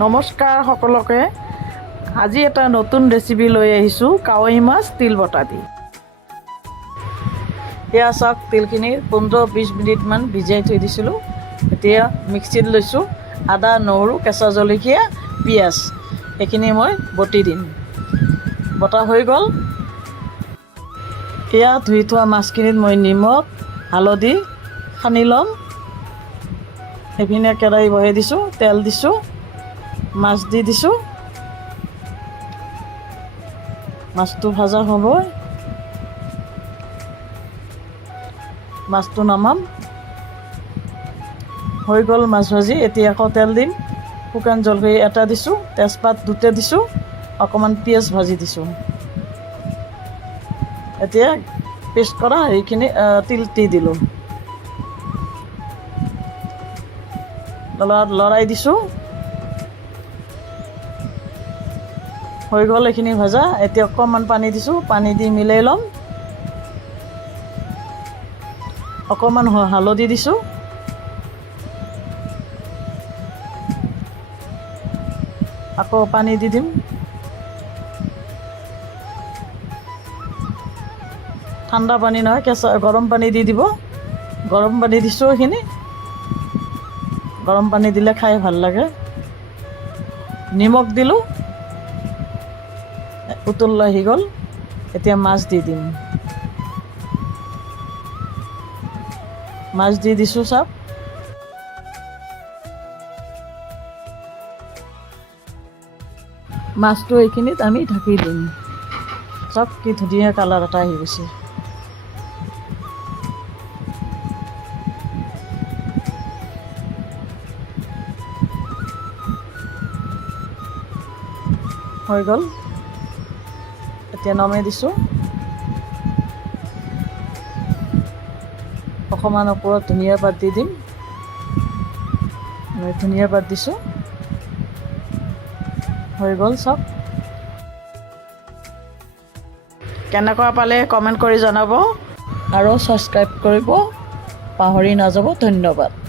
নমস্কাৰ সকলোকে। আজি এটা নতুন ৰেচিপি লৈ আহিছোঁ, কাৱৈ মাছ তিল বটা দি। এয়া চাওক, তিলখিনি 15-20 মিনিটমান ভিজাই থৈ দিছিলোঁ। এতিয়া মিক্সিত লৈছোঁ। আদা, নহৰু, কেঁচা জলকীয়া, পিঁয়াজ এইখিনি মই বটি দিম। বটা হৈ গ'ল। এয়া ধুই থোৱা মাছখিনিত মই নিমখ, হালধি সানি ল'ম। সেইপিনে কেৰাহী বহাই দিছোঁ, তেল দিছোঁ, মাছ দি দিছোঁ। মাছটো ভাজা হ'ব। মাছটো নামাম। হৈ গ'ল মাছ ভাজি। এতিয়া আকৌ তেল দিম। শুকান জলকীয়া এটা দিছোঁ, তেজপাত দুটা দিছোঁ, অকণমান পিঁয়াজ ভাজি দিছোঁ। এতিয়া পেষ্ট কৰা সেইখিনি তিল দি দিলোঁ। লৰাই দিছোঁ। হৈ গ'ল এইখিনি ভাজা। এতিয়া অকণমান পানী দিছোঁ, পানী দি মিলাই ল'ম। অকণমান হালধি দিছোঁ। আকৌ পানী দি দিম। ঠাণ্ডা পানী নহয়, গৰম পানী দি দিব। গৰম পানী দিছোঁ এইখিনি। গৰম পানী দিলে খাই ভাল লাগে। নিমখ দিলোঁ, উতল আহি গ'ল। এতিয়া মাছ দি দিম। মাছ দি দিছোঁ চাওক। মাছটো এইখিনিত আমি ঢাকি দিম। চাওক কি ধুনীয়া কালাৰ এটা আহি গৈছে। হৈ গ'ল। এতিয়া নমাই দিছোঁ। অকণমান ওপৰত ধনিয়া পাত দি দিম। মই ধনিয়া পাত দিছোঁ। হৈ গ'ল চাওক। কেনেকুৱা পালে কমেণ্ট কৰি জনাব আৰু ছাবস্ক্ৰাইব কৰিব পাহৰি নাযাব। ধন্যবাদ।